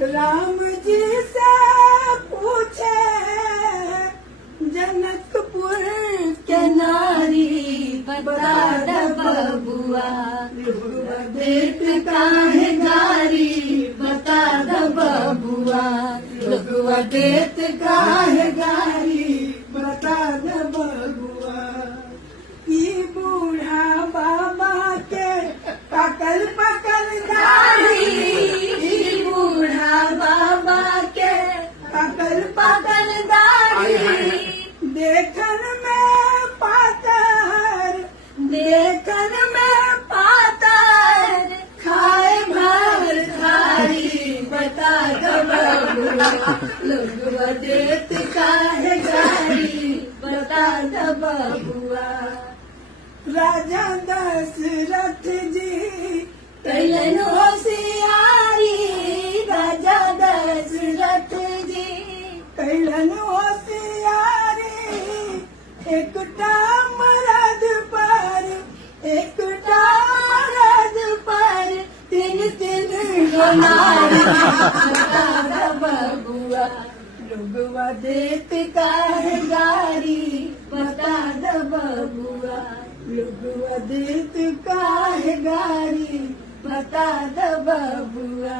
राम जी से पूछे जनकपुर के नारी, बता द बबुआ देत काहे गारी, बता द बबुआ लोगवा देत काहे गारी, बता द बबुआ। ई बूढ़ा बाबा के पकल पकल दाढ़ी, ई बूढ़ा बाबा के पकल पकल दाढ़ी, देखन में पातर, देखन में पातर, खाए भर थारी, बता दो बबुआ लोगवा देत काहे गारी, बता दो बबुआ। राजा दशरथ जी कैलन होशियारी, राजा दशरथ जी कैलन होशियारी, एकटा मरद पर, एकटा मरद पर तीन तीन गो नारी, बता द बबुआ लोगवा देत काहे गारी, बता द बबुआ लोगवा देत काहे गारी, बता द बबुआ।